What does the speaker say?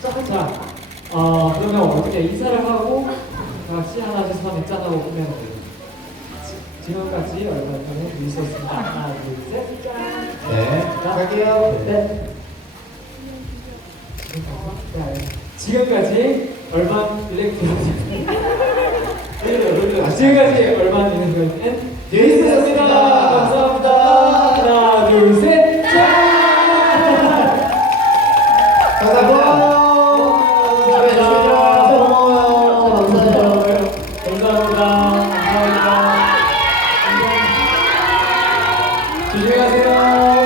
자, 자, 어, 그러면 어떻게 인사를 하고 다 같이 하나, 둘, 셋 하면 짠하고 끝내는 거예요. 지금까지 얼마 전에 있었습니다. 하나, 둘, 셋, 짠! 네, 갈게요. 네. 네. 지금까지 얼반 일렉트로닉 아, 지금까지 일렉트로닉은 데이스였습니다. 안녕히 가세요.